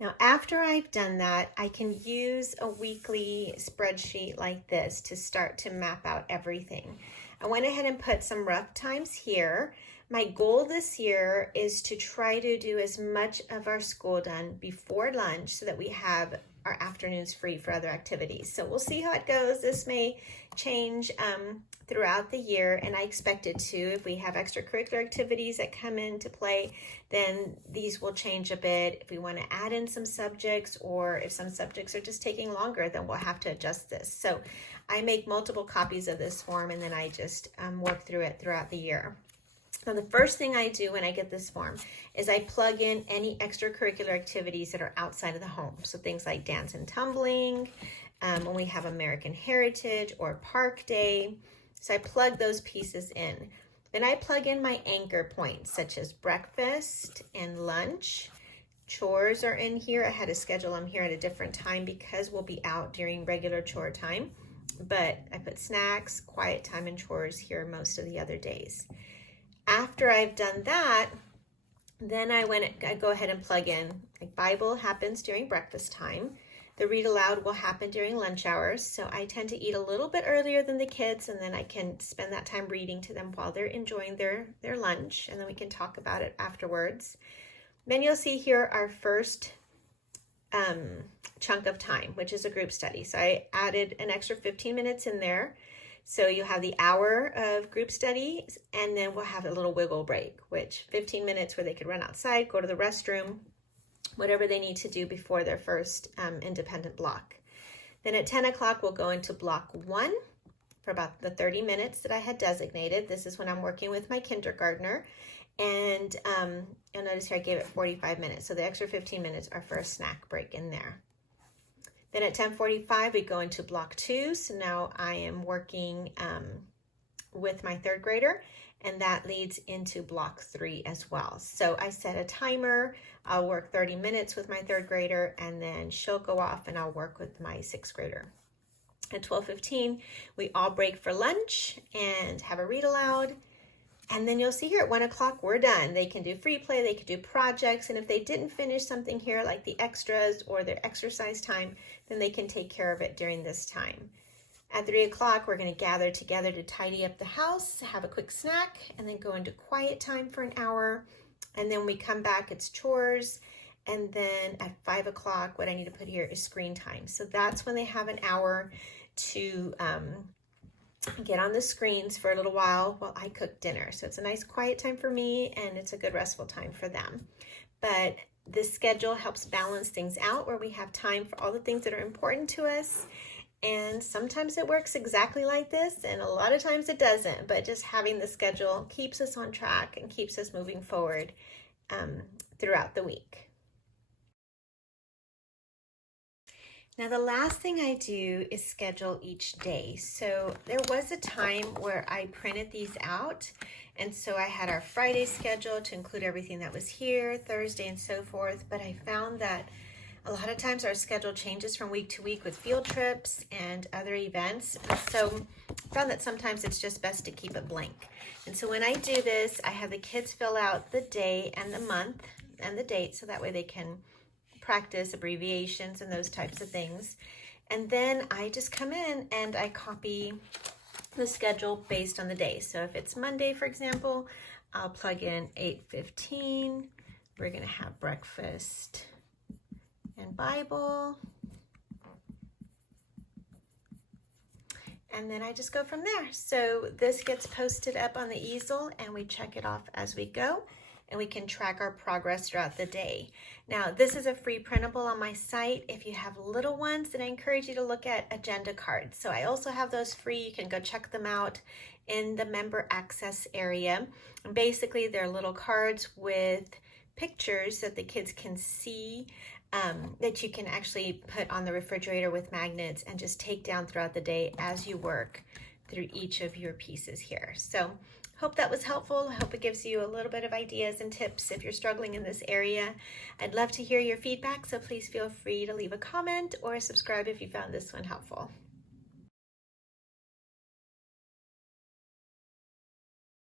Now, after I've done that, I can use a weekly spreadsheet like this to start to map out everything. I went ahead and put some rough times here. My goal this year is to try to do as much of our school done before lunch so that we have our afternoons free for other activities. So we'll see how it goes. This may change throughout the year, and I expect it to. If we have extracurricular activities that come into play, then these will change a bit. If we want to add in some subjects, or if some subjects are just taking longer, then we'll have to adjust this. So I make multiple copies of this form, and then I just work through it throughout the year. Now, the first thing I do when I get this form is I plug in any extracurricular activities that are outside of the home. So things like dance and tumbling, when we have American Heritage or Park Day. So I plug those pieces in. Then I plug in my anchor points, such as breakfast and lunch. Chores are in here. I had to schedule them here at a different time because we'll be out during regular chore time. But I put snacks, quiet time, and chores here most of the other days. After I've done that, then I go ahead and plug in, like Bible happens during breakfast time. The read aloud will happen during lunch hours. So I tend to eat a little bit earlier than the kids, and then I can spend that time reading to them while they're enjoying their lunch, and then we can talk about it afterwards. Then you'll see here our first chunk of time, which is a group study. So I added an extra 15 minutes in there. So you have the hour of group study, and then we'll have a little wiggle break, which 15 minutes where they could run outside, go to the restroom, whatever they need to do before their first independent block. Then at 10 o'clock, we'll go into block 1 for about the 30 minutes that I had designated. This is when I'm working with my kindergartner. And you'll notice here I gave it 45 minutes. So the extra 15 minutes are for a snack break in there. Then at 10:45, we go into block 2. So now I am working with my 3rd grader, and that leads into block 3 as well. So I set a timer. I'll work 30 minutes with my 3rd grader, and then she'll go off and I'll work with my 6th grader. At 12:15, we all break for lunch and have a read aloud. And then you'll see here at 1 o'clock, we're done. They can do free play, they can do projects, and if they didn't finish something here like the extras or their exercise time, then they can take care of it during this time. At 3 o'clock, we're going to gather together to tidy up the house, have a quick snack, and then go into quiet time for an hour. And then we come back, it's chores. And then at 5 o'clock, what I need to put here is screen time. So that's when they have an hour to get on the screens for a little while I cook dinner. So it's a nice quiet time for me, and it's a good restful time for them. But this schedule helps balance things out where we have time for all the things that are important to us. And sometimes it works exactly like this, and a lot of times it doesn't. But just having the schedule keeps us on track and keeps us moving forward throughout the week. Now, the last thing I do is schedule each day. So there was a time where I printed these out. And so I had our Friday schedule to include everything that was here, Thursday and so forth. But I found that a lot of times our schedule changes from week to week with field trips and other events. And so I found that sometimes it's just best to keep it blank. And so when I do this, I have the kids fill out the day and the month and the date, so that way they can practice abbreviations and those types of things. And then I just come in and I copy the schedule based on the day. So if it's Monday, for example, I'll plug in 8:15. We're going to have breakfast and Bible. And then I just go from there. So this gets posted up on the easel, and we check it off as we go, and we can track our progress throughout the day. Now, this is a free printable on my site. If you have little ones, then I encourage you to look at agenda cards. So I also have those free. You can go check them out in the member access area. And basically, they're little cards with pictures that the kids can see, that you can actually put on the refrigerator with magnets and just take down throughout the day as you work through each of your pieces here. So hope that was helpful. I hope it gives you a little bit of ideas and tips if you're struggling in this area. I'd love to hear your feedback, so please feel free to leave a comment or subscribe if you found this one helpful.